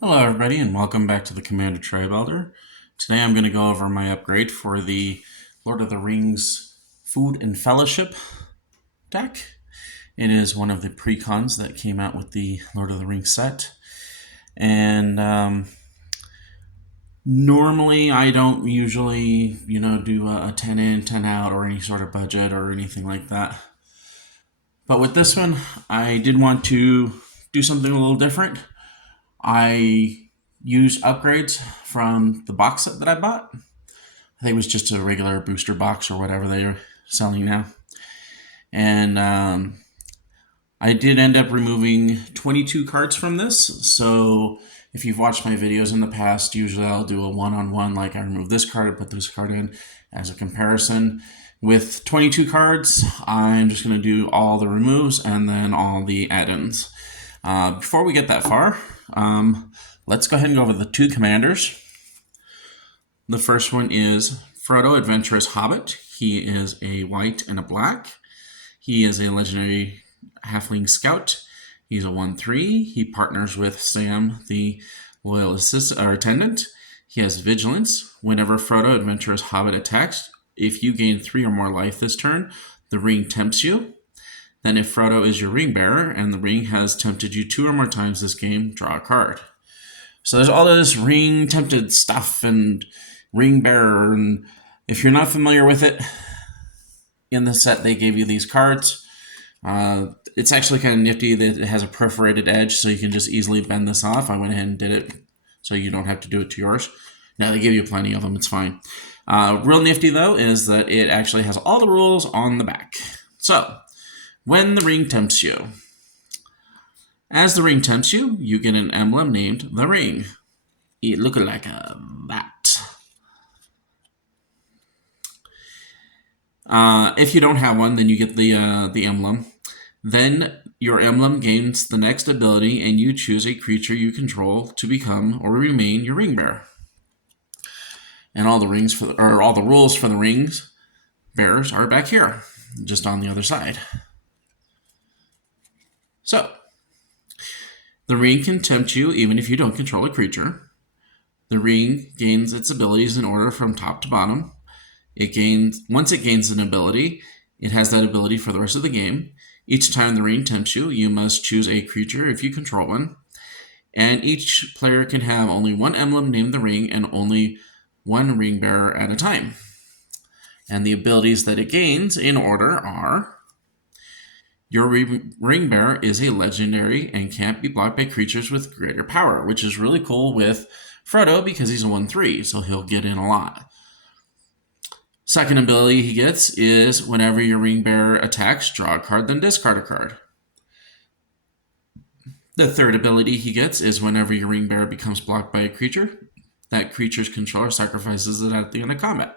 Hello everybody and welcome back to the Commander Tribe Elder. Today I'm going to go over my upgrade for the Lord of the Rings Food and Fellowship deck. It is one of the precons that came out with the Lord of the Rings set. And normally I don't usually, do a 10 in, 10 out or any sort of budget or anything like that. But with this one, I did want to do something a little different. I used upgrades from the box set that I bought. I think it was just a regular booster box or whatever they are selling now. And I did end up removing 22 cards from this. So if you've watched my videos in the past, usually I'll do a one-on-one, like I remove this card, I put this card in as a comparison. With 22 cards, I'm just going to do all the removes and then all the add-ins. Before we get that far, let's go ahead and go over the two commanders. The first one is Frodo, Adventurous Hobbit. He is a white and a black. He is a legendary halfling scout. He's a 1/3. He partners with Sam, the loyal attendant. He has vigilance. Whenever Frodo, Adventurous Hobbit, attacks, if you gain 3 or more life this turn, the ring tempts you. Then if Frodo is your ring bearer and the ring has tempted you 2 or more times this game, draw a card. So there's all this ring tempted stuff and ring bearer, and if you're not familiar with it, in the set they gave you these cards. It's actually kind of nifty that it has a perforated edge, so you can just easily bend this off. I went ahead and did it so you don't have to do it to yours. Now they give you plenty of them, it's fine. Real nifty though is that it actually has all the rules on the back. So, when the ring tempts you. As the ring tempts you, you get an emblem named the ring. It looks like a bat. If you don't have one, then you get the emblem. Then your emblem gains the next ability, and you choose a creature you control to become or remain your ring bearer. And all the rules for the rings bearers are back here, just on the other side. So, the ring can tempt you even if you don't control a creature. The ring gains its abilities in order from top to bottom. Once it gains an ability, it has that ability for the rest of the game. Each time the ring tempts you, you must choose a creature if you control one. And each player can have only one emblem named the ring and only one ring bearer at a time. And the abilities that it gains in order are: your ring bearer is a legendary and can't be blocked by creatures with greater power, which is really cool with Frodo because he's a 1/3, so he'll get in a lot. Second ability he gets is whenever your ring bearer attacks, draw a card, then discard a card. The third ability he gets is whenever your ring bearer becomes blocked by a creature, that creature's controller sacrifices it at the end of combat.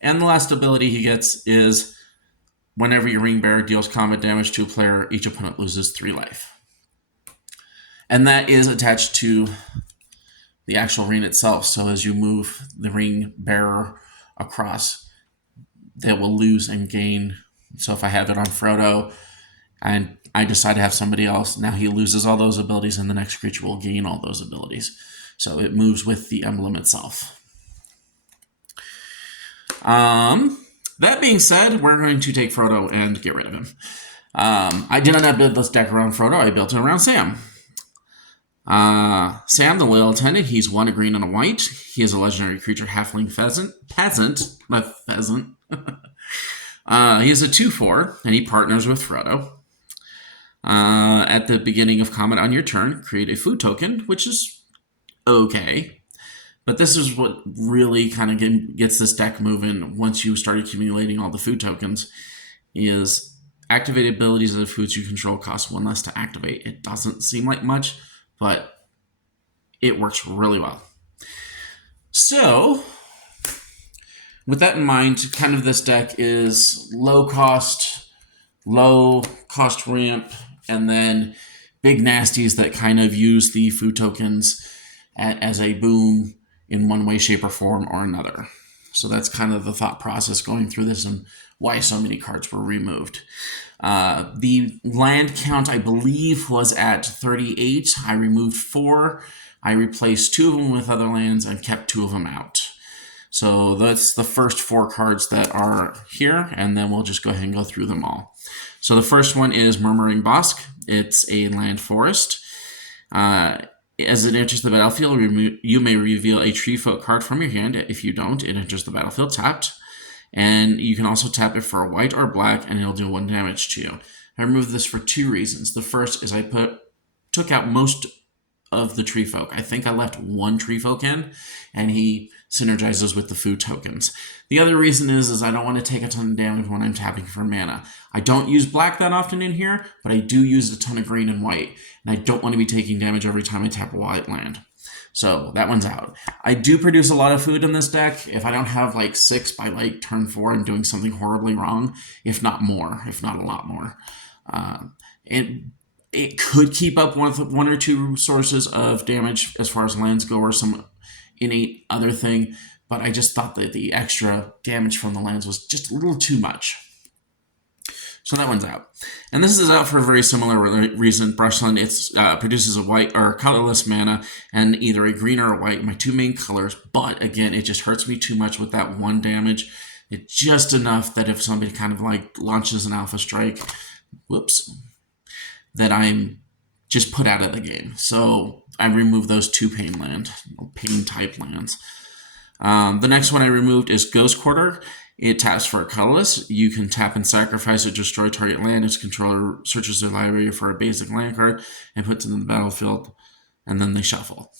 And the last ability he gets is whenever your ring bearer deals combat damage to a player, each opponent loses 3 life. And that is attached to the actual ring itself. So as you move the ring bearer across, they will lose and gain. So if I have it on Frodo and I decide to have somebody else, now he loses all those abilities and the next creature will gain all those abilities. So it moves with the emblem itself. That being said, we're going to take Frodo and get rid of him. I did not build this deck around Frodo, I built it around Sam. Sam, the loyal attendant, he's 1 green and a white. He is a legendary creature, halfling peasant. He is a 2/4, and he partners with Frodo. At the beginning of combat on your turn, create a food token, which is okay. But this is what really kind of gets this deck moving once you start accumulating all the food tokens, is activate abilities of the foods you control cost 1 less to activate. It doesn't seem like much, but it works really well. So, with that in mind, kind of this deck is low cost ramp, and then big nasties that kind of use the food tokens as a boom in one way, shape, or form or another. So that's kind of the thought process going through this and why so many cards were removed. The land count, I believe, was at 38. I removed 4. I replaced 2 of them with other lands and kept 2 of them out. So that's the first 4 cards that are here, and then we'll just go ahead and go through them all. So the first one is Murmuring Bosque. It's a land forest. As it enters the battlefield, you may reveal a tree folk card from your hand. If you don't, it enters the battlefield tapped. And you can also tap it for white or black, and it'll do 1 damage to you. I removed this for 2 reasons. The first is I took out most of the tree folk. I think I left 1 tree folk in, and he synergizes with the food tokens. The other reason is I don't want to take a ton of damage when I'm tapping for mana. I don't use black that often in here, but I do use a ton of green and white, and I don't want to be taking damage every time I tap a white land. So that one's out. I do produce a lot of food in this deck. If I don't have like 6 by like turn 4, I'm doing something horribly wrong, if not more, if not a lot more. It could keep up with 1 or 2 sources of damage as far as lands go, or some innate other thing, but I just thought that the extra damage from the lands was just a little too much. So that one's out. And this is out for a very similar reason. Brushland, it produces a white or colorless mana and either a green or a white, my 2 main colors, but again, it just hurts me too much with that 1 damage. It's just enough that if somebody kind of like launches an alpha strike, that I'm just put out of the game. So I removed those 2 pain type lands. The next one I removed is Ghost Quarter. It taps for a colorless. You can tap and sacrifice or destroy target land. Its controller searches their library for a basic land card and puts it in the battlefield, and then they shuffle.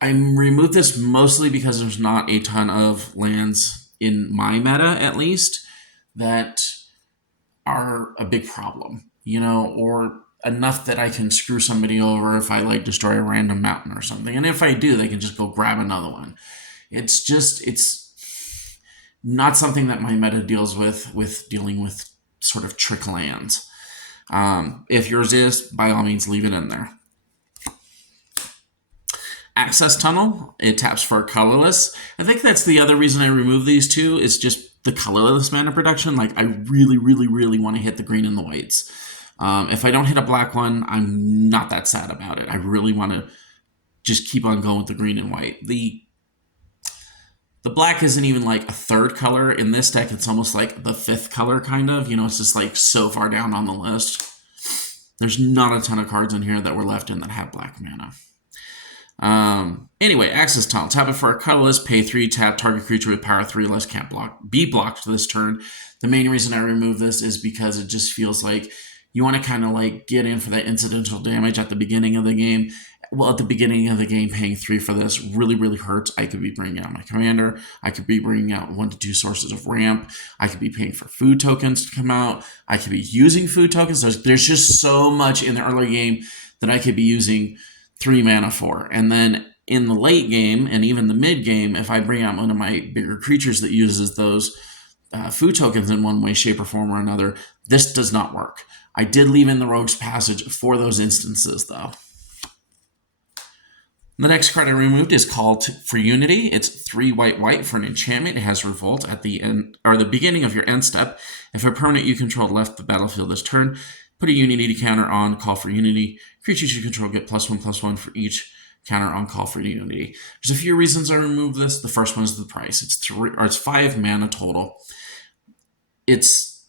I removed this mostly because there's not a ton of lands in my meta, at least, that are a big problem, or enough that I can screw somebody over if I like destroy a random mountain or something. And if I do, they can just go grab another one. It's not something that my meta deals with dealing with sort of trick lands. If yours is, by all means, leave it in there. Access Tunnel, it taps for colorless. I think that's the other reason I removed these 2, is just the colorless mana production. Like, I really, really, really want to hit the green and the whites. If I don't hit a black one, I'm not that sad about it. I really want to just keep on going with the green and white. The black isn't even like a 3rd color. In this deck, it's almost like the 5th color, kind of. It's just like so far down on the list. There's not a ton of cards in here that were left in that have black mana. Anyway, Access Tunnel. Tap it for a colorless, pay 3, tap target creature with power 3 less can't be blocked this turn. The main reason I remove this is because it just feels like you want to kind of like get in for that incidental damage at the beginning of the game. Well, at the beginning of the game, paying 3 for this really, really hurts. I could be bringing out my commander. I could be bringing out 1 to 2 sources of ramp. I could be paying for food tokens to come out. I could be using food tokens. There's just so much in the early game that I could be using 3 mana for. And then in the late game and even the mid game, if I bring out one of my bigger creatures that uses those food tokens in one way, shape, or form or another, this does not work. I did leave in the Rogue's Passage for those instances, though. The next card I removed is Call for Unity. It's 3 white for an enchantment. It has Revolt at the end, or the beginning of your end step. If a permanent you control left the battlefield this turn, put a Unity counter on Call for Unity. Creatures you control get +1/+1 for each counter on Call for Unity. There's a few reasons I removed this. The first one is the price. It's 5 mana total. It's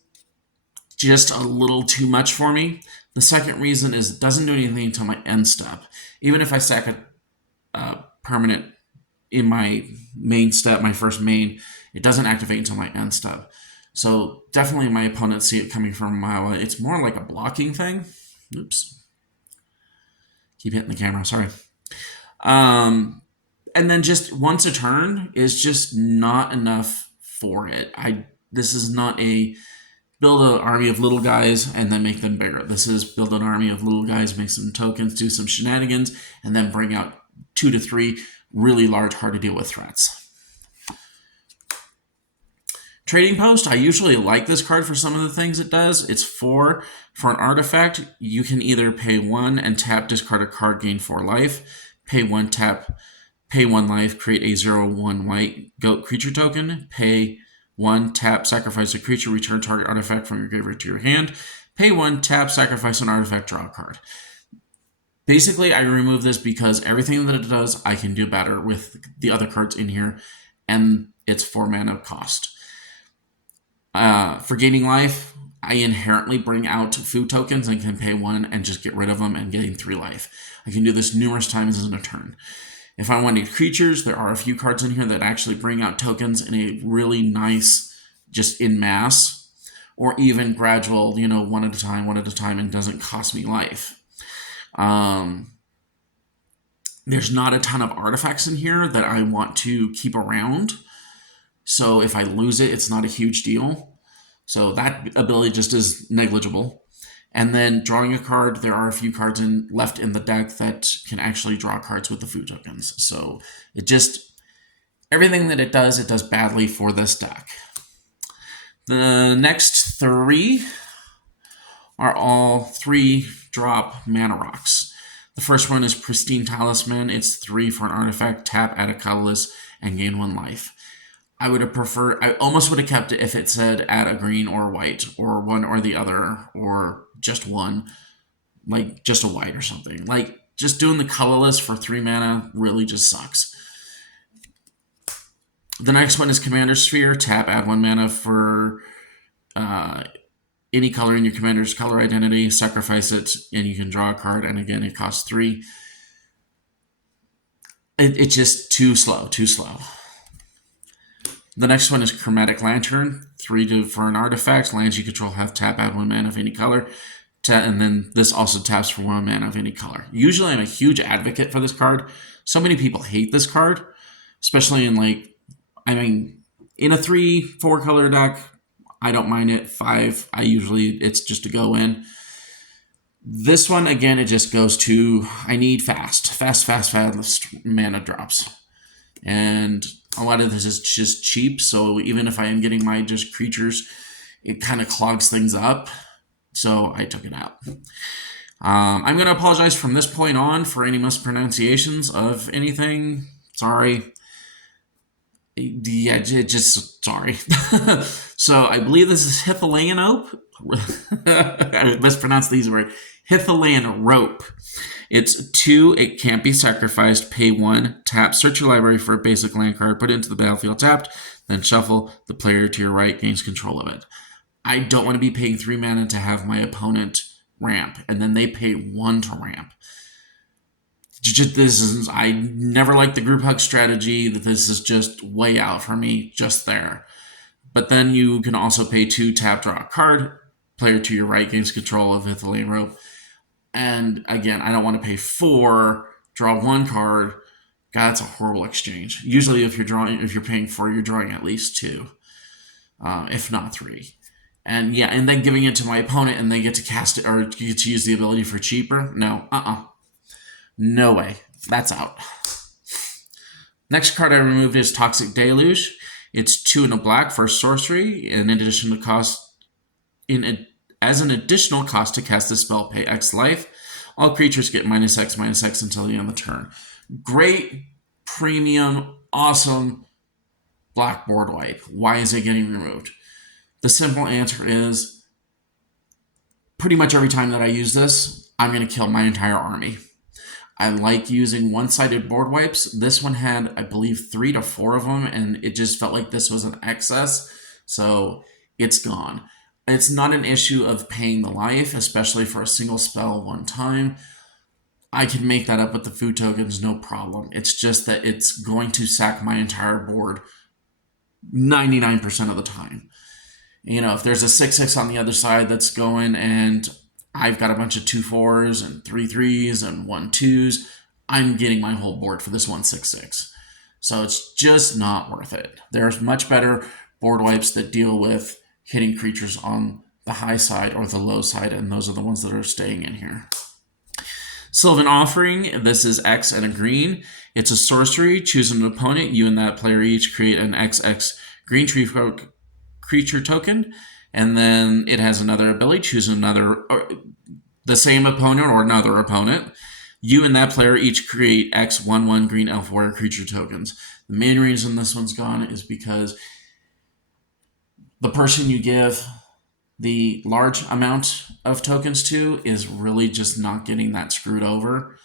just a little too much for me. The second reason is it doesn't do anything until my end step. Even if I stack a permanent in my main step, my first main, it doesn't activate until my end step. So definitely my opponents see it coming from a mile away. It's more like a blocking thing. Oops. Keep hitting the camera, sorry. And then just once a turn is just not enough for it. This is not a build an army of little guys and then make them bigger. This is build an army of little guys, make some tokens, do some shenanigans, and then bring out 2 to 3 really large, hard to deal with threats. Trading Post, I usually like this card for some of the things it does. It's 4 for an artifact. You can either pay 1 and tap, discard a card, gain 4 life. Pay 1, tap, pay 1 life, create a 0/1 white goat creature token. Pay 1, tap, sacrifice a creature, return target artifact from your graveyard to your hand. Pay 1, tap, sacrifice an artifact, draw a card. Basically, I remove this because everything that it does, I can do better with the other cards in here, and it's 4 mana cost. For gaining life, I inherently bring out food tokens and can pay 1 and just get rid of them and gain 3 life. I can do this numerous times in a turn. If I wanted creatures, there are a few cards in here that actually bring out tokens in a really nice, just in mass, or even gradual, one at a time, and doesn't cost me life. There's not a ton of artifacts in here that I want to keep around. So if I lose it, it's not a huge deal. So that ability just is negligible. And then drawing a card, there are a few cards left in the deck that can actually draw cards with the food tokens. So everything that it does badly for this deck. The next 3 are all 3-drop mana rocks. The first one is Pristine Talisman. It's 3 for an artifact, tap, add a colorless, and gain 1 life. I almost would have kept it if it said add a green or white, or one or the other, or just one, like just a white or something. Like, just doing the colorless for 3 mana really just sucks. The next one is Commander's Sphere. Tap, add 1 mana for any color in your commander's color identity, sacrifice it, and you can draw a card, and again, it costs 3. It's just too slow. The next one is Chromatic Lantern. 3 for an artifact. Lands you control have tap, add 1 mana of any color. And then this also taps for 1 mana of any color. Usually I'm a huge advocate for this card. So many people hate this card, especially in in a 3-4 color deck, I don't mind it. 5, it's just to go in. This one, again, it just goes to, I need fast mana drops. And a lot of this is just cheap, so even if I am getting my just creatures, it kind of clogs things up. So I took it out. I'm going to apologize from this point on for any mispronunciations of anything. Sorry. Yeah, sorry. So I believe this is Hithalian Ope. I mispronounced these words. Hithalian Rope. It's 2, it can't be sacrificed, pay 1, tap, search your library for a basic land card, put it into the battlefield tapped, then shuffle, the player to your right gains control of it. I don't want to be paying 3 mana to have my opponent ramp, and then they pay 1 to ramp. I never liked the group hug strategy. This is just way out for me, just there. But then you can also pay 2, tap, draw a card, player to your right gains control of Hithalian Rope. And again, I don't want to pay 4, draw 1 card. God, that's a horrible exchange. Usually if you're paying 4, you're drawing at least 2, if not 3. And yeah, and then giving it to my opponent and they get to cast it or get to use the ability for cheaper. No, no way. That's out. Next card I removed is Toxic Deluge. It's 2 and a black for sorcery. In addition to cost, as an additional cost to cast this spell, pay X life. All creatures get -X until the end of the turn. Great, premium, awesome blackboard wipe. Why is it getting removed? The simple answer is pretty much every time that I use this, I'm going to kill my entire army. I like using one-sided board wipes. This one had, I believe, 3 to 4 of them, and it just felt like this was an excess, so it's gone. It's not an issue of paying the life, especially for a single spell one time. I can make that up with the food tokens, no problem. It's just that it's going to sack my entire board 99% of the time. If there's a 6/6 on the other side that's going and I've got a bunch of 2/4s and 3/3s and 1/2s, I'm getting my whole board for this 1/6/6. So it's just not worth it. There's much better board wipes that deal with hitting creatures on the high side or the low side, and those are the ones that are staying in here. Sylvan Offering, this is X and a green. It's a sorcery. Choose an opponent. You and that player each create an XX green creature token, and then it has another ability. Choose the same opponent or another opponent. You and that player each create X 1/1 green elf warrior creature tokens. The main reason this one's gone is because the person you give the large amount of tokens to is really just not getting that screwed over.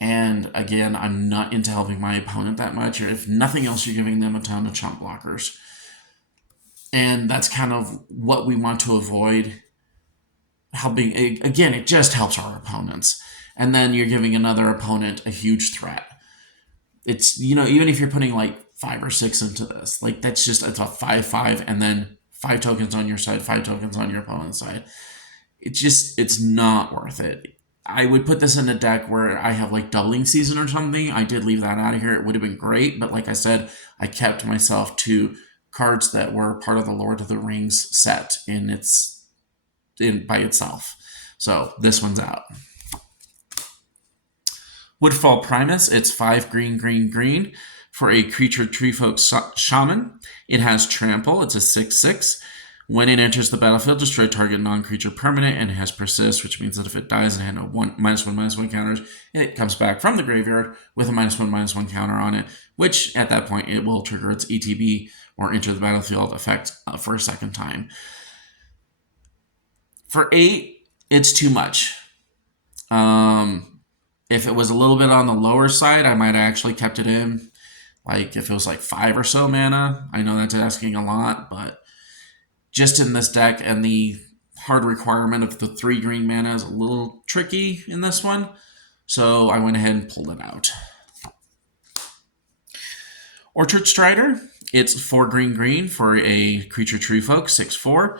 And again, I'm not into helping my opponent that much. Or if nothing else, you're giving them a ton of chump blockers. And that's kind of what we want to avoid. Helping, again, it just helps our opponents. And then you're giving another opponent a huge threat. It's, even if you're putting like 5 or 6 into this, like it's a 5/5, and then 5 tokens on your side, 5 tokens on your opponent's side. It's not worth it. I would put this in a deck where I have like doubling season or something. I did leave that out of here. It would have been great, but like I said, I kept myself to cards that were part of the Lord of the Rings set by itself. So this one's out. Woodfall Primus, it's 5 green, green, green for a creature treefolk shaman. It has trample, it's a 6/6. When it enters the battlefield, destroy target non-creature permanent, and it has persist, which means that if it dies and it had no -1/-1 counters, it comes back from the graveyard with a -1/-1 counter on it, which at that point it will trigger its ETB or enter the battlefield effect for a second time. For 8, it's too much. If it was a little bit on the lower side, I might have actually kept it in. Like if it was like 5 or so mana, I know that's asking a lot, but just in this deck and the hard requirement of the 3 green mana is a little tricky in this one. So I went ahead and pulled it out. Orchard Strider, it's 4 green, green for a creature treefolk, 6/4.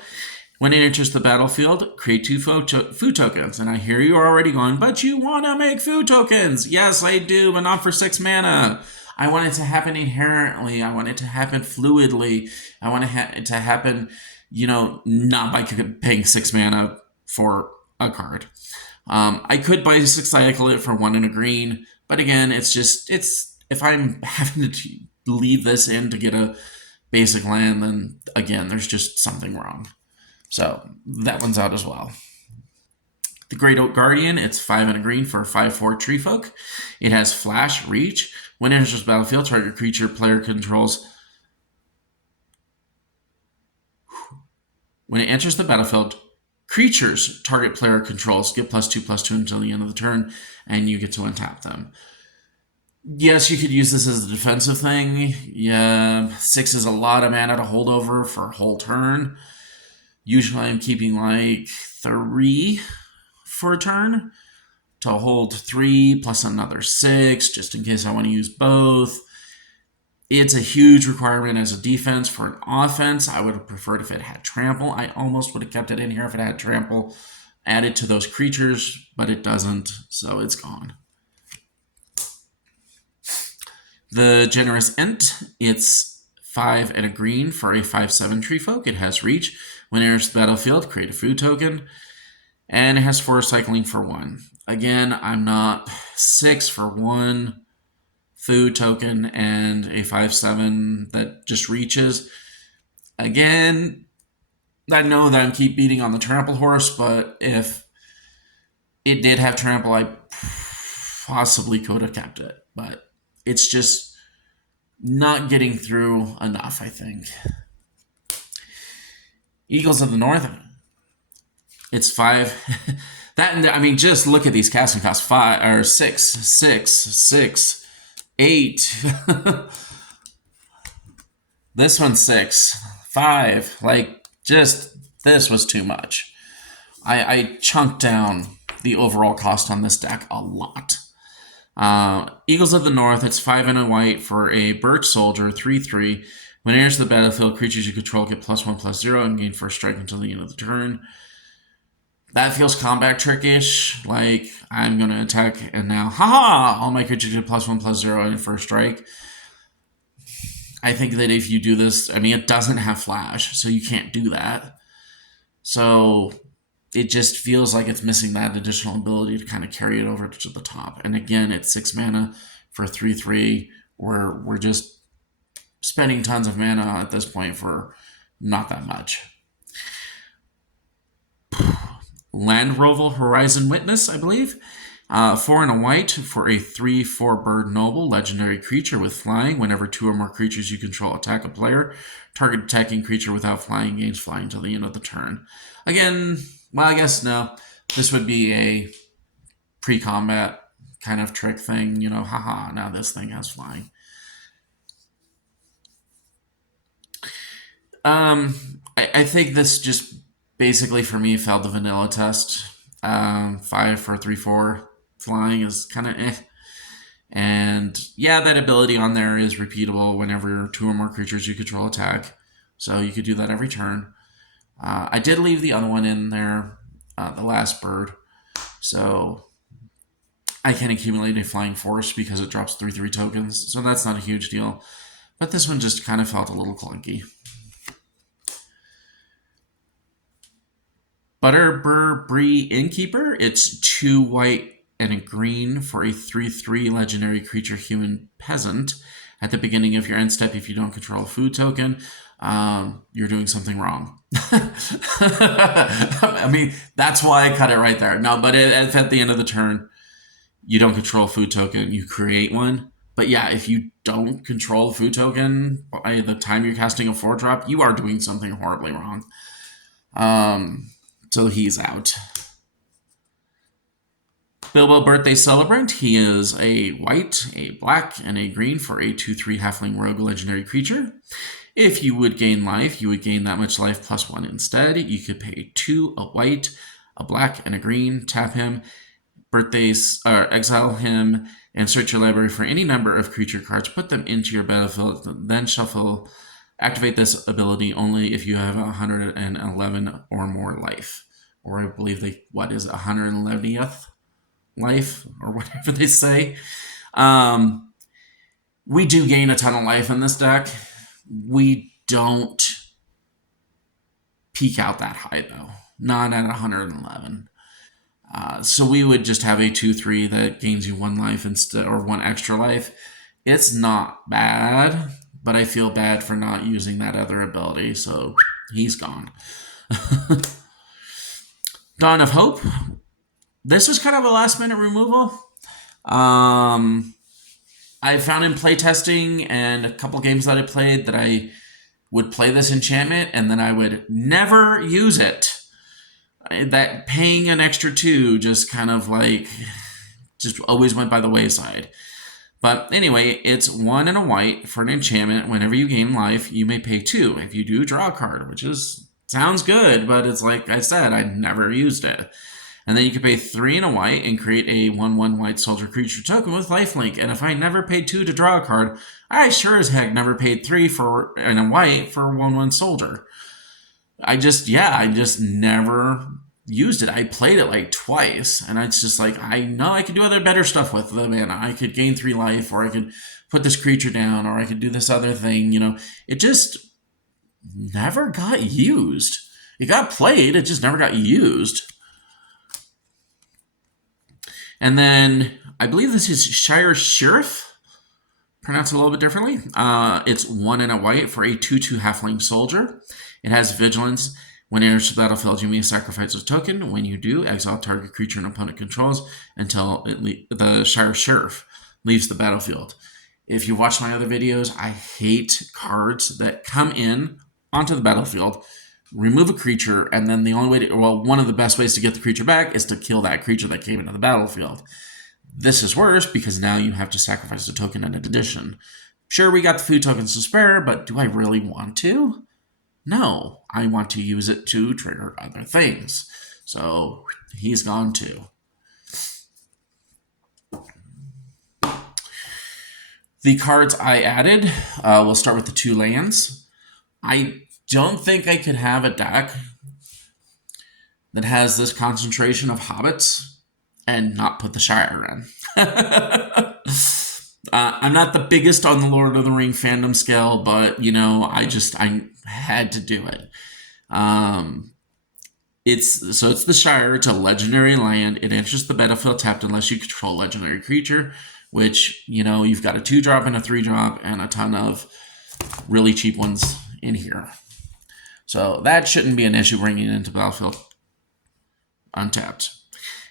When it enters the battlefield, create 2 food tokens. And I hear you already going, but you want to make food tokens. Yes, I do, but not for 6 mana. I want it to happen inherently. I want it to happen fluidly. I want it to happen, not by paying 6 mana for a card. I could buy 6 cycle it for 1 and a green, but again, if I'm having to leave this in to get a basic land, then again, there's just something wrong. So that one's out as well. The Great Oak Guardian, it's 5 and a green for a 5/4 treefolk. It has flash, reach. When it enters the battlefield, target creature player controls. When it enters the battlefield, creatures target player controls get +2/+2 until the end of the turn, and you get to untap them. Yes, you could use this as a defensive thing. Yeah, 6 is a lot of mana to hold over for a whole turn. Usually I'm keeping like 3 for a turn to hold 3 plus another 6, just in case I want to use both. It's a huge requirement as a defense. For an offense, I would have preferred if it had trample. I almost would have kept it in here if it had trample added to those creatures, but it doesn't, so it's gone. The Generous Ent, it's 5 and a green for a 5/7 treefolk. It has reach. When it enters the battlefield, create a food token. And it has 4 cycling for 1. Again, I'm not 6 for 1 food token and a 5/7 that just reaches. Again, I know that I keep beating on the trample horse, but if it did have trample, I possibly could have kept it. But it's just not getting through enough, I think. Eagles of the North, it's 5. Just look at these casting costs. 5 or 6, 6, 6, 8. This one's 6, 5. This was too much. I chunked down the overall cost on this deck a lot. Eagles of the North, it's 5 and a white for a Birch Soldier, 3/3. When it enters the battlefield, creatures you control get +1/+0 and gain first strike until the end of the turn. That feels combat trickish. Like, I'm going to attack, and now, haha, all my creatures get +1/+0 and first strike. I think that if you do this, it doesn't have flash, so you can't do that. So it just feels like it's missing that additional ability to kind of carry it over to the top. And again, it's 6 mana for 3/3, where we're just spending tons of mana at this point for not that much. Land Roval Horizon Witness, I believe. 4 and a white for a 3/4 bird noble legendary creature with flying. Whenever 2 or more creatures you control attack a player, target attacking creature without flying gains flying until the end of the turn. Again, well, I guess no. This would be a pre-combat kind of trick thing. You know, haha, now this thing has flying. I think this just basically for me failed the vanilla test. 5 for 3/4 flying is kind of eh. And yeah, that ability on there is repeatable whenever 2 or more creatures you control attack. So you could do that every turn. I did leave the other one in there, the last bird. So I can accumulate a flying force because it drops 3/3 tokens. So that's not a huge deal. But this one just kind of felt a little clunky. Butterbury Innkeeper. It's 2 white and a green for a 3/3 legendary creature human peasant. At the beginning of your end step, if you don't control a food token, you're doing something wrong. I mean, that's why I cut it right there. No, but if at the end of the turn, you don't control a food token, you create one. But yeah, if you don't control a food token by the time you're casting a 4-drop, you are doing something horribly wrong. So he's out. Bilbo Birthday Celebrant. He is a white, a black, and a green for a 2/3 halfling rogue legendary creature. If you would gain life, you would gain that much life plus 1 instead. You could pay 2, a white, a black, and a green, tap him, exile him, and search your library for any number of creature cards, put them into your battlefield, then shuffle. Activate this ability only if you have 111 or more life. Or I believe 111th life, or whatever they say. We do gain a ton of life in this deck. We don't peak out that high, though. Not at 111. So we would just have a 2/3 that gains you 1 life instead, or 1 extra life. It's not bad, but I feel bad for not using that other ability, so he's gone. Dawn of Hope. This was kind of a last-minute removal. I found in playtesting and a couple games that I played that I would play this enchantment and then I would never use it. That paying an extra 2 just kind of just always went by the wayside. But anyway, it's 1 and a white for an enchantment. Whenever you gain life, you may pay 2. If you do, draw a card, which sounds good, but it's like I said, I never used it. And then you can pay 3 and a white and create a 1/1 white soldier creature token with lifelink. And if I never paid 2 to draw a card, I sure as heck never paid 3 and a white for a 1/1 soldier. I just never used it. I played it twice, and it's just I know I could do other better stuff with the mana. I could gain 3 life, or I could put this creature down, or I could do this other thing. It just never got used. It got played, it just never got used. And then I believe this is Shire Sheriff, pronounced a little bit differently. It's 1 and a white for a 2/2 halfling soldier. It has vigilance. When it enters the battlefield, you may sacrifice a token. When you do, exile target creature an opponent controls until the Shire Sheriff leaves the battlefield. If you watch my other videos, I hate cards that come in onto the battlefield, remove a creature, and then the only way one of the best ways to get the creature back is to kill that creature that came into the battlefield. This is worse because now you have to sacrifice a token in addition. Sure, we got the food tokens to spare, but do I really want to? No, I want to use it to trigger other things. So he's gone too. The cards I added, we'll start with the 2 lands. I don't think I could have a deck that has this concentration of hobbits and not put the Shire in. I'm not the biggest on the Lord of the Ring fandom scale, but I had to do it. It's the Shire. It's a legendary land. It enters the battlefield tapped unless you control a legendary creature, which you've got a 2-drop and a 3-drop and a ton of really cheap ones in here. So that shouldn't be an issue bringing it into battlefield untapped.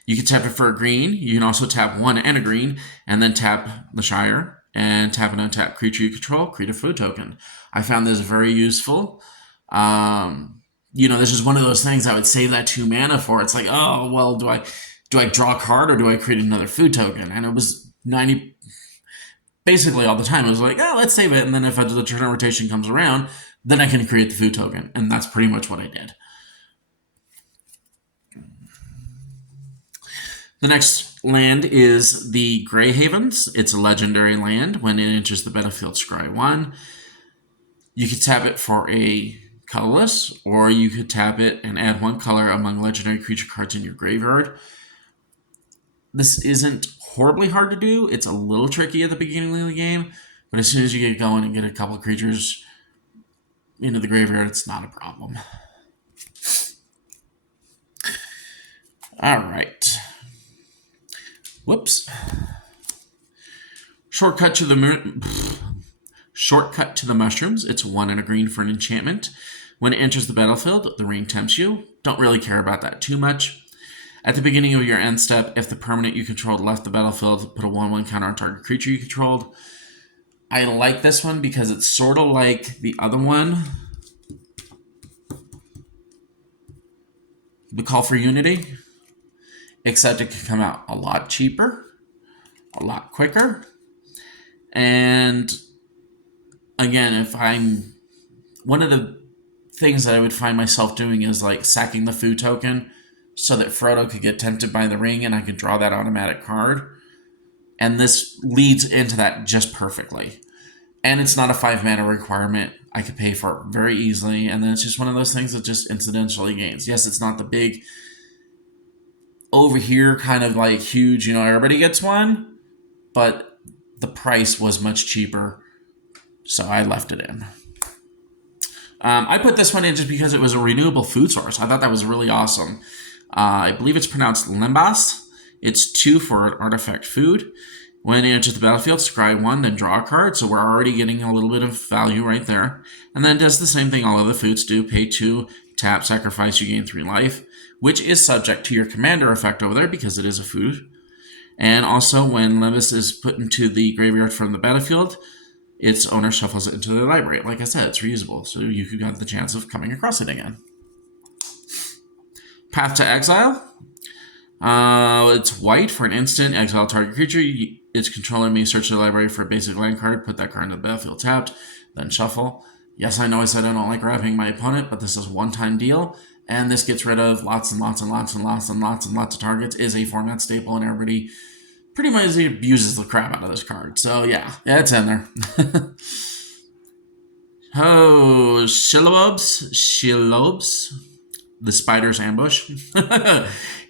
You can tap it for a green. You can also tap one and a green, and then tap the Shire and tap an untapped creature you control, create a food token. I found this very useful. This is one of those things I would save that 2 mana for. It's like, oh well, do I draw a card or do I create another food token? And it was 90. Basically, all the time, it was like, oh, let's save it, and then if the turn rotation comes around, then I can create the food token, and that's pretty much what I did. The next land is the Grey Havens. It's a legendary land. When it enters the battlefield, scry 1. You could tap it for a colorless, or you could tap it and add 1 color among legendary creature cards in your graveyard. This isn't horribly hard to do. It's a little tricky at the beginning of the game, but as soon as you get going and get a couple of creatures into the graveyard, it's not a problem. All right. Whoops. Shortcut to the mushrooms. It's 1 and a green for an enchantment. When it enters the battlefield, the rain tempts you. Don't really care about that too much. At the beginning of your end step, if the permanent you controlled left the battlefield, put a 1/1 counter on target creature you controlled. I like this one because it's sort of like the other one, the Call for Unity, except it can come out a lot cheaper, a lot quicker. And again, one of the things that I would find myself doing is like sacking the food token so that Frodo could get tempted by the ring and I could draw that automatic card. And this leads into that just perfectly. And it's not a 5 mana requirement. I could pay for it very easily. And then it's just one of those things that just incidentally gains. Yes, it's not the big over here kind of like huge, everybody gets one. But the price was much cheaper. So I left it in. I put this one in just because it was a renewable food source. I thought that was really awesome. I believe it's pronounced Limbas. It's 2 for an artifact food. When it enters the battlefield, scry 1, then draw a card. So we're already getting a little bit of value right there. And then it does the same thing all other foods do. Pay 2, tap, sacrifice, you gain 3 life, which is subject to your commander effect over there because it is a food. And also when Limbas is put into the graveyard from the battlefield, its owner shuffles it into their library. Like I said, it's reusable, so you could have the chance of coming across it again. Path to Exile. It's white for an instant. Exile target creature. Its controller may search the library for a basic land card, put that card in the battlefield tapped, then shuffle. Yes, I know I said I don't like wrapping my opponent, but this is a one-time deal, and this gets rid of lots and lots and lots and lots and lots and lots of targets. Is a format staple, and everybody pretty much abuses the crap out of this card. So yeah, it's in there. Oh, Shilobs. The Spider's Ambush.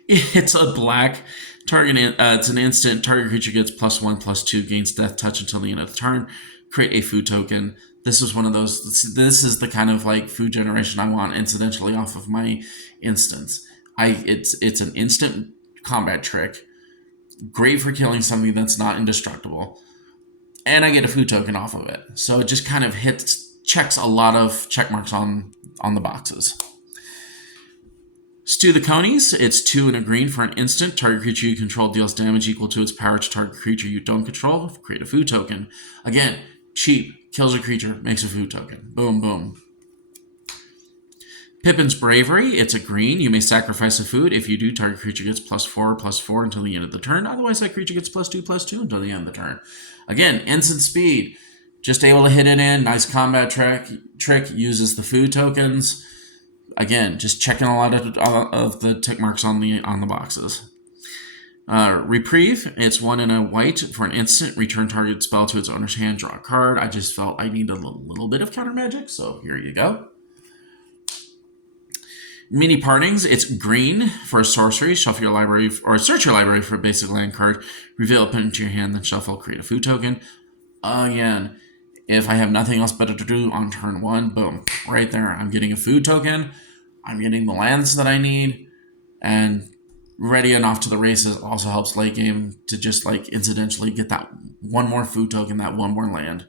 It's a black target. It's an instant. Target creature gets +1/+2, gains death touch until the end of the turn. Create a food token. This is one of those. This is the kind of like food generation I want incidentally off of my instance. It's an instant combat trick. Great for killing something that's not indestructible. And I get a food token off of it. So it just kind of checks a lot of check marks on the boxes. Stew the Conies. It's 2 and a green for an instant. Target creature you control deals damage equal to its power to target creature you don't control. Create a food token. Again, cheap. Kills a creature. Makes a food token. Boom, boom. Pippin's Bravery. It's a green. You may sacrifice a food. If you do, target creature gets +4/+4 until the end of the turn. Otherwise, that creature gets +2/+2 until the end of the turn. Again, instant speed. Just able to hit it in. Nice combat trick. Uses the food tokens. Again, just checking a lot of the tick marks on the boxes. Reprieve. It's 1 and a white for an instant. Return target spell to its owner's hand. Draw a card. I just felt I needed a little bit of counter magic, so here you go. Mini Partings. It's green for a sorcery. Shuffle your library or search your library for a basic land card. Reveal it, put it into your hand, then shuffle. Create a food token. Again, if I have nothing else better to do on turn 1, boom, right there. I'm getting a food token. I'm getting the lands that I need, and ready and off to the races. Also helps late game to just like incidentally get that one more food token, that one more land.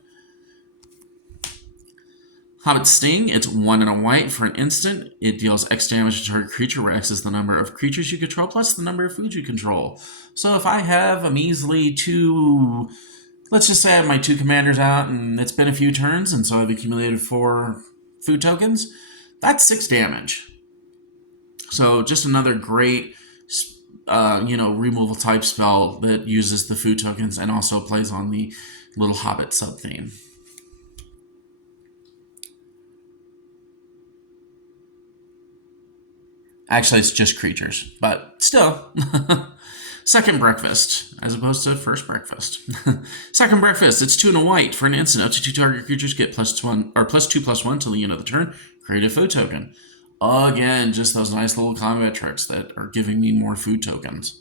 Hobbit Sting, it's 1 and a white for an instant. It deals X damage to target creature, where X is the number of creatures you control plus the number of food you control. So if I have a measly 2, let's just say I have my 2 commanders out and it's been a few turns, and so I've accumulated 4 food tokens, that's 6 damage. So just another great, removal type spell that uses the food tokens and also plays on the little Hobbit sub theme. Actually, it's just creatures, but still. Second breakfast, as opposed to first breakfast. Second breakfast, it's 2 and a white for an instant. Up to 2 target creatures get +2/+1 till the end of the turn. Create a food token. Again, just those nice little combat tricks that are giving me more food tokens.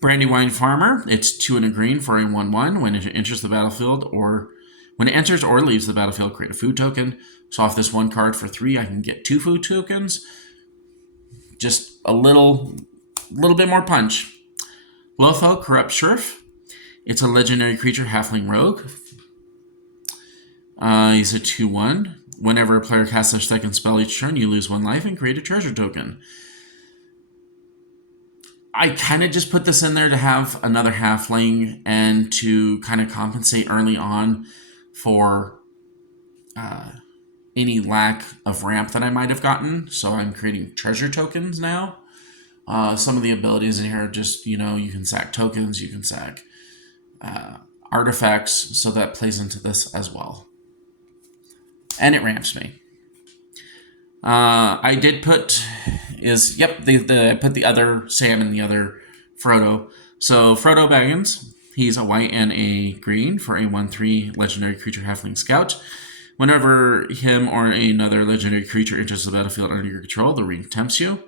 Brandywine Farmer, it's 2 and a green for a 1/1. When it enters the battlefield or leaves the battlefield, create a food token. So off this 1 card for 3, I can get 2 food tokens. Just a little bit more punch. Lotho, Corrupt Sheriff. It's a legendary creature, halfling rogue. He's a 2/1. Whenever a player casts a second spell each turn, you lose 1 life and create a treasure token. I kind of just put this in there to have another halfling and to kind of compensate early on for any lack of ramp that I might have gotten. So I'm creating treasure tokens now. Some of the abilities in here are just, you can sack tokens, you can sack artifacts, so that plays into this as well. And it ramps me. I did put I put the other Sam and the other Frodo. So Frodo Baggins, he's a white and a green for a 1/3 legendary creature halfling scout. Whenever him or another legendary creature enters the battlefield under your control, the ring tempts you.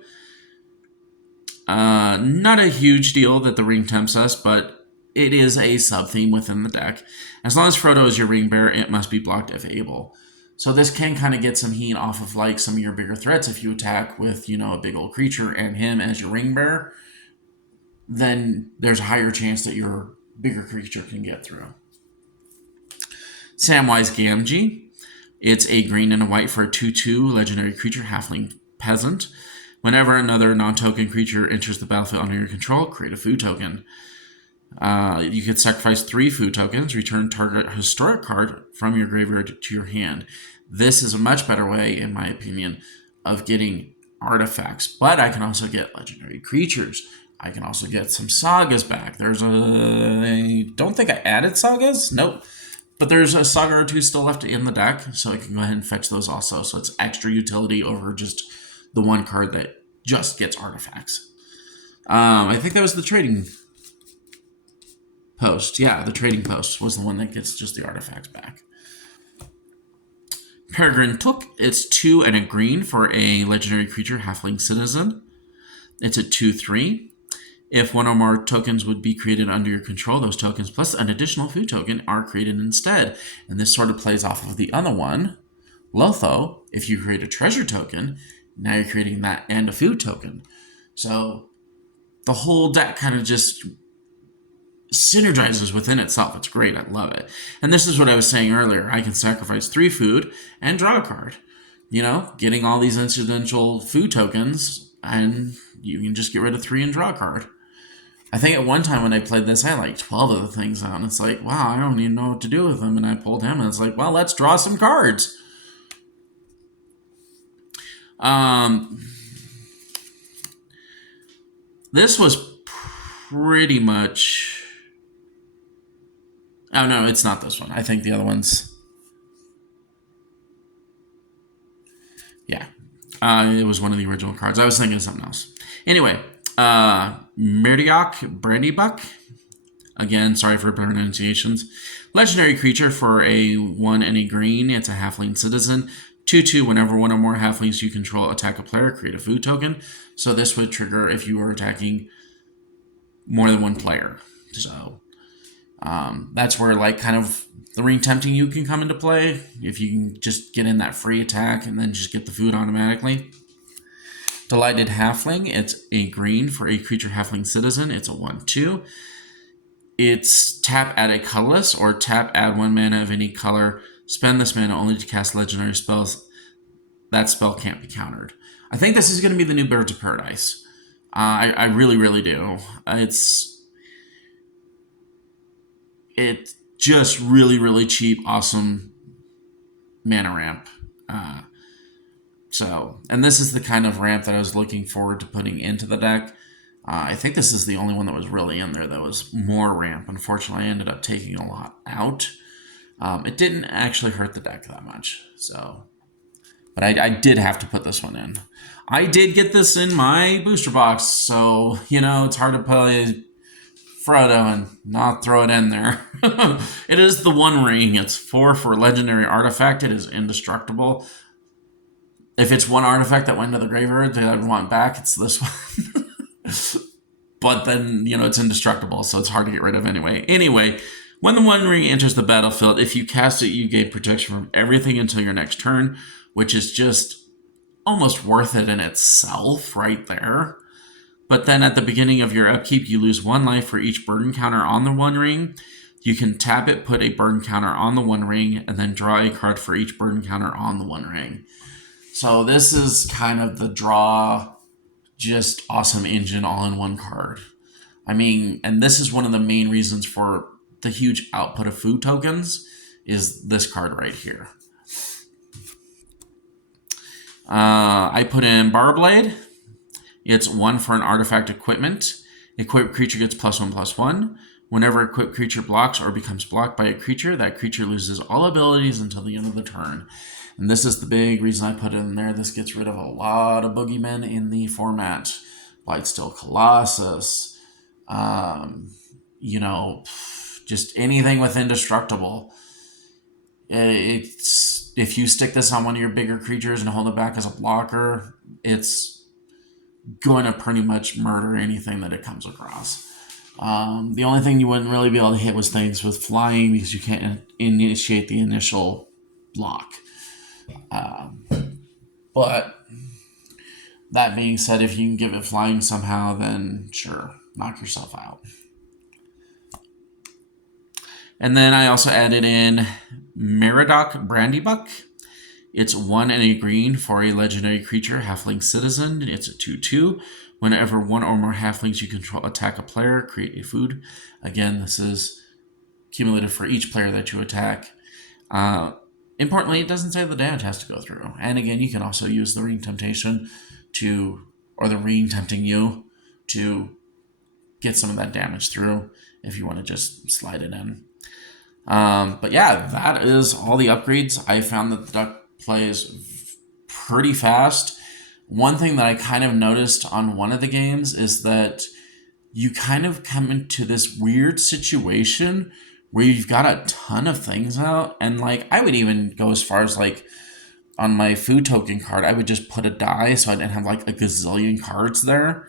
Not a huge deal that the ring tempts us, but it is a sub-theme within the deck. As long as Frodo is your ring bearer, it must be blocked if able. So this can kind of get some heat off of like some of your bigger threats. If you attack with, a big old creature and him as your ring bearer, then there's a higher chance that your bigger creature can get through. Samwise Gamgee. It's a green and a white for a 2/2 legendary creature, halfling peasant. Whenever another non-token creature enters the battlefield under your control, create a food token. You could sacrifice 3 food tokens, return target historic card from your graveyard to your hand. This is a much better way, in my opinion, of getting artifacts. But I can also get legendary creatures. I can also get some sagas back. I don't think I added sagas. Nope. But there's a saga or 2 still left in the deck, so I can go ahead and fetch those also. So it's extra utility over just the 1 card that just gets artifacts. I think that was the trading post. Yeah, the trading post was the one that gets just the artifacts back. Peregrine Took, it's 2 and a green for a legendary creature, halfling citizen. It's a 2/3. If 1 or more tokens would be created under your control, those tokens plus an additional food token are created instead. And this sort of plays off of the other one. Lotho, if you create a treasure token, now you're creating that and a food token. So the whole deck kind of just synergizes within itself. It's great. I love it. And this is what I was saying earlier. I can sacrifice 3 food and draw a card. Getting all these incidental food tokens, and you can just get rid of 3 and draw a card. I think at one time when I played this, I had like 12 of the things out, and it's like, wow, I don't even know what to do with them. And I pulled him, and it's like, well, let's draw some cards. This was pretty much... Oh, no, it's not this one. I think the other one's... Yeah. It was one of the original cards. I was thinking of something else. Anyway, Murdoch Brandybuck. Again, sorry for pronunciations. Legendary creature for a 1 and a green. It's a halfling citizen. 2/2, whenever 1 or more halflings you control attack a player, create a food token. So this would trigger if you were attacking more than 1 player. So that's where like kind of the ring tempting you can come into play. If you can just get in that free attack and then just get the food automatically. Delighted Halfling, it's a green for a creature halfling citizen. It's a 1/2. It's tap, add a colorless, or tap, add 1 mana of any color Spend this mana only to cast legendary spells. That spell can't be countered. I think this is going to be the new Birds of Paradise. I really, really do. It's just really, really cheap, awesome mana ramp. And this is the kind of ramp that I was looking forward to putting into the deck. I think this is the only one that was really in there that was more ramp. Unfortunately, I ended up taking a lot out. It didn't actually hurt the deck that much, but I did have to put this one in. I did get this in my booster box, so, it's hard to play Frodo and not throw it in there. It is the One Ring. It's 4 for Legendary Artifact. It is indestructible. If it's one artifact that went to the graveyard that I'd want back, it's this one. But then, it's indestructible, so it's hard to get rid of anyway. Anyway, when the One Ring enters the battlefield, if you cast it, you gain protection from everything until your next turn, which is just almost worth it in itself right there. But then at the beginning of your upkeep, you lose 1 life for each burden counter on the One Ring. You can tap it, put a burden counter on the One Ring, and then draw a card for each burden counter on the One Ring. So this is kind of the draw, just awesome engine all in one card. And this is one of the main reasons for the huge output of food tokens is this card right here. I put in Barblade. It's 1 for an artifact equipment. Equipped creature gets +1/+1. Whenever a equipped creature blocks or becomes blocked by a creature, that creature loses all abilities until the end of the turn. And this is the big reason I put it in there. This gets rid of a lot of boogeymen in the format. Blightsteel Colossus. Just anything with indestructible. If you stick this on one of your bigger creatures and hold it back as a blocker, it's going to pretty much murder anything that it comes across. The only thing you wouldn't really be able to hit was things with flying because you can't initiate the initial block. But that being said, if you can give it flying somehow, then sure, knock yourself out. And then I also added in Meridoc Brandybuck. It's 1 and a green for a legendary creature, Halfling Citizen. It's a 2/2. Whenever 1 or more halflings you control attack a player, create a food. Again, this is cumulative for each player that you attack. Importantly, it doesn't say the damage has to go through. And again, you can also use the Ring Temptation or the Ring tempting you to get some of that damage through if you want to just slide it in. But yeah, that is all the upgrades. I found that the deck plays pretty fast. One thing that I kind of noticed on one of the games is that you kind of come into this weird situation where you've got a ton of things out. And I would even go as far as on my food token card, I would just put a die so I didn't have a gazillion cards there.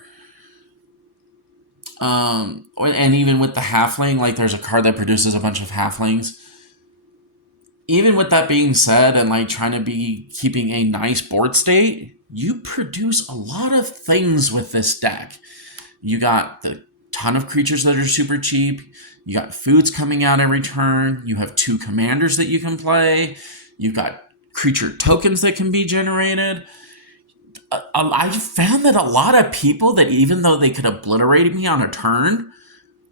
And even with the halfling, there's a card that produces a bunch of halflings. Even with that being said, and trying to be keeping a nice board state, you produce a lot of things with this deck. You got the ton of creatures that are super cheap. You got foods coming out every turn. You have 2 commanders that you can play. You've got creature tokens that can be generated. I found that a lot of people that even though they could obliterate me on a turn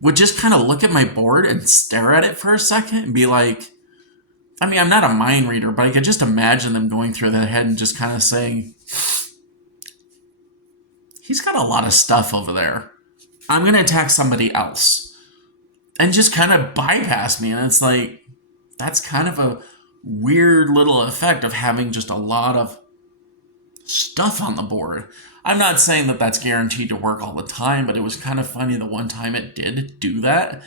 would just kind of look at my board and stare at it for a second and be like, I'm not a mind reader, but I could just imagine them going through their head and just kind of saying, he's got a lot of stuff over there. I'm going to attack somebody else. And just kind of bypass me. And it's that's kind of a weird little effect of having just a lot of stuff on the board. I'm not saying that that's guaranteed to work all the time, but it was kind of funny the one time it did do that.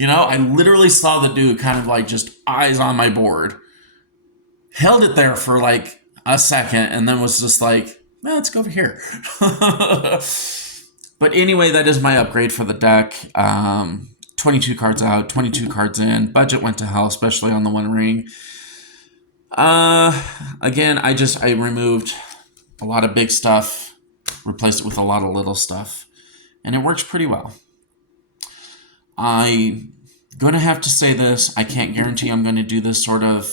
I literally saw the dude kind of just eyes on my board, held it there for a second, and then was just let's go over here. But anyway, that is my upgrade for the deck. 22 cards out, 22 cards in. Budget went to hell, especially on the One Ring. Again, I removed a lot of big stuff, replaced it with a lot of little stuff, and it works pretty well. I'm going to have to say this. I can't guarantee I'm going to do this sort of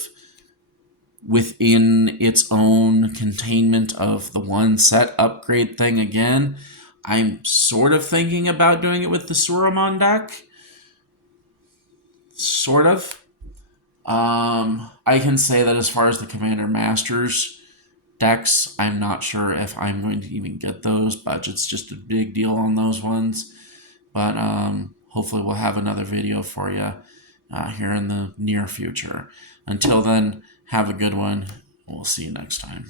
within its own containment of the one set upgrade thing again. I'm sort of thinking about doing it with the Suramon deck. Sort of. I can say that as far as the Commander Masters decks, I'm not sure if I'm going to even get those. Budget's just a big deal on those ones. But hopefully we'll have another video for you here in the near future. Until then, have a good one. We'll see you next time.